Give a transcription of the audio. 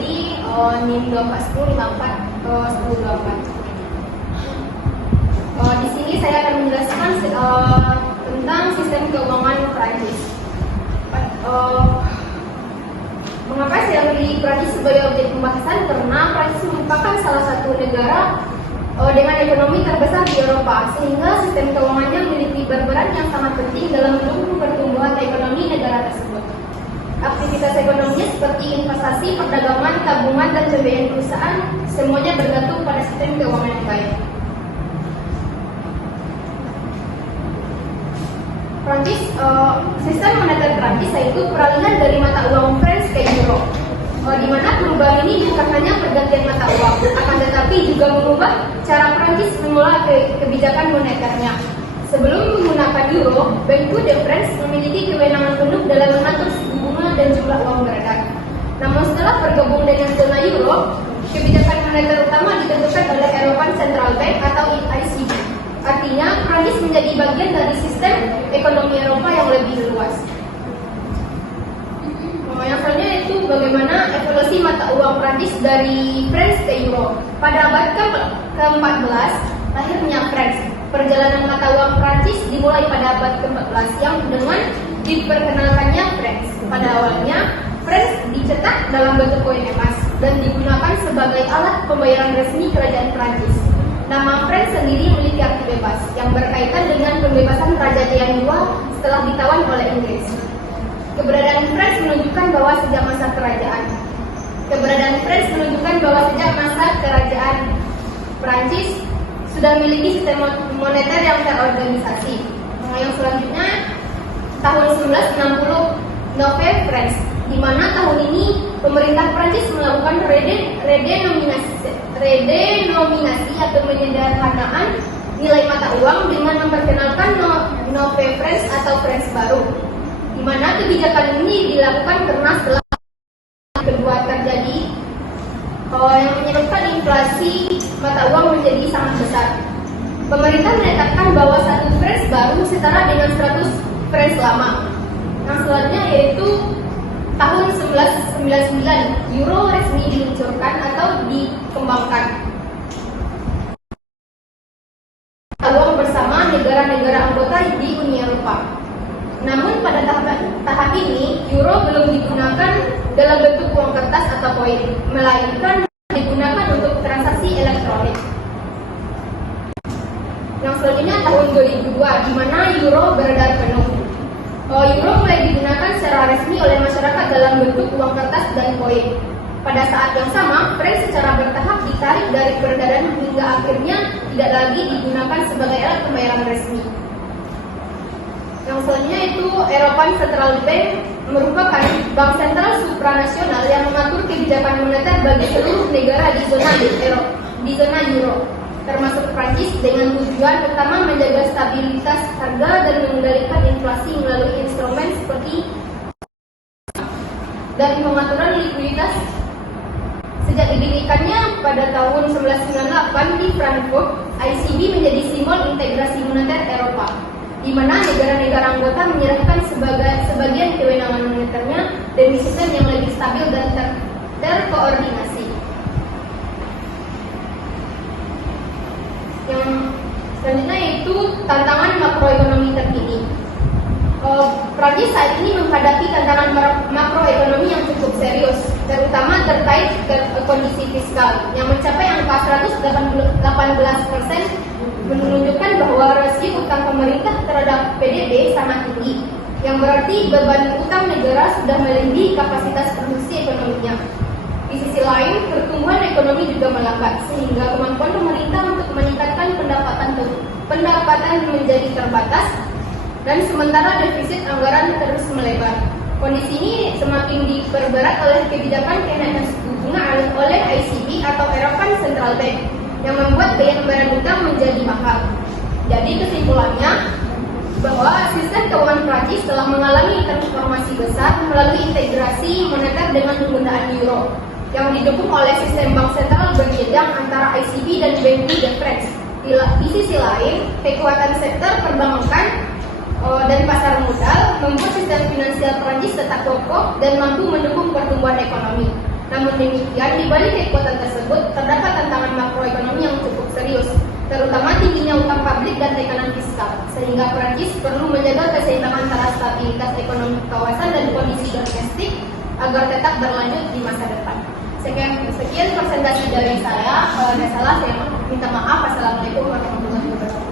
di NIM 2410 54 1024. Di sini saya akan menjelaskan tentang sistem keuangan Prancis. Mengapa saya memilih Prancis sebagai objek pembahasan? Karena Prancis merupakan salah satu negara dengan ekonomi terbesar di Eropa, sehingga sistem keuangannya memiliki berperan yang sangat penting dalam mendukung pertumbuhan ekonomi negara tersebut. Aktivitas ekonominya seperti investasi, perdagangan, tabungan, dan pembiayaan perusahaan semuanya bergantung pada sistem keuangan yang baik. Prancis, sistem moneter Prancis yaitu peralihan dari mata uang franc ke euro. Di mana perubahan ini bukan hanya pergantian mata uang, akan tetapi juga mengubah cara Prancis mengelola kebijakan moneternya. Sebelum menggunakan euro, Banque de France memiliki kewenangan penuh dalam mengatur suku bunga dan jumlah uang beredar. Namun setelah bergabung dengan zona euro, kebijakan moneter utama ditentukan oleh European Central Bank atau ECB. Artinya, Prancis menjadi bagian dari sistem ekonomi Eropa yang lebih luas. Yang selanjutnya itu bagaimana evolusi mata uang Prancis dari franc ke euro. Pada abad ke-14, lahirnya franc. Perjalanan mata uang Prancis dimulai pada abad ke-14 yang dengan diperkenalkannya franc. Pada awalnya, franc dicetak dalam bentuk koin emas dan digunakan sebagai alat pembayaran resmi kerajaan Prancis. Nama franc sendiri memiliki arti bebas yang berkaitan dengan pembebasan Raja Tian II setelah ditawan oleh Inggris. Keberadaan franc menunjukkan bahwa sejak masa kerajaan Prancis sudah memiliki sistem moneter yang terorganisasi. Yang selanjutnya tahun 1960 Nouvelle France, di mana tahun ini pemerintah Prancis melakukan redenominasi atau penyederhanaan nilai mata uang dengan memperkenalkan Nouvelle France atau France baru, di mana kebijakan ini dilakukan karena setelah kedua terjadi yang menyebabkan inflasi mata uang menjadi sangat besar. Pemerintah menetapkan bahwa satu franc baru setara dengan 100 franc lama. Yang selanjutnya yaitu tahun 1999 euro resmi diluncurkan atau dikembangkan. Uang bersama negara-negara anggota di Uni Eropa. Namun pada tahap ini euro belum digunakan dalam bentuk uang kertas atau koin, melainkan digunakan untuk transaksi elektronik. Yang selanjutnya tahun 2002, di mana euro beredar penuh. Euro mulai digunakan secara resmi oleh masyarakat dalam bentuk uang kertas dan koin. Pada saat yang sama, franc secara bertahap ditarik dari peredaran hingga akhirnya tidak lagi digunakan sebagai alat pembayaran resmi. Yang selanjutnya itu European Central Bank merupakan bank sentral supranasional yang mengatur kebijakan moneter bagi seluruh negara di zona euro, termasuk Prancis, dengan tujuan pertama menjaga stabilitas harga dan mengendalikan inflasi melalui instrumen seperti dan pengaturan likuiditas. Sejak didirikannya pada tahun 1998 di Frankfurt, ECB menjadi simbol integrasi moneter Eropa, di mana negara-negara anggota menyerahkan sebagian kewenangan moneternya demi sistem yang lebih stabil dan terkoordinasi. Yang selanjutnya yaitu tantangan makroekonomi terkini. Prancis saat ini menghadapi tantangan makroekonomi yang cukup serius, terutama terkait kondisi fiskal yang mencapai angka 118%, menunjukkan bahwa rasio utang pemerintah terhadap PDB sangat tinggi, yang berarti beban utang negara sudah melebihi kapasitas produksi ekonominya. Di sisi lain, pertumbuhan ekonomi juga melambat, sehingga kemampuan pemerintah untuk meningkatkan pendapatan menjadi terbatas, dan sementara defisit anggaran terus melebar. Kondisi ini semakin diperberat oleh kebijakan kenaikan suku bunga oleh ECB atau European Central Bank, yang membuat biaya pembayaran utang menjadi mahal. Jadi kesimpulannya bahwa sistem keuangan Prancis telah mengalami transformasi besar melalui integrasi moneter dengan penggunaan euro yang didukung oleh sistem bank sentral berjenjang antara ECB dan Banque de France. Di sisi lain, kekuatan sektor perbankan dan pasar modal membuat sistem finansial Prancis tetap kokoh dan mampu mendukung pertumbuhan ekonomi. Namun demikian, di balik kekuatan tersebut, terdapat tantangan makroekonomi yang cukup serius, terutama tingginya utang publik dan tekanan fiskal, sehingga Perancis perlu menjaga keseimbangan antara stabilitas ekonomi kawasan dan kondisi domestik agar tetap berlanjut di masa depan. Sekian presentasi dari saya. Kalau ada salah, saya minta maaf. Assalamualaikum warahmatullahi wabarakatuh.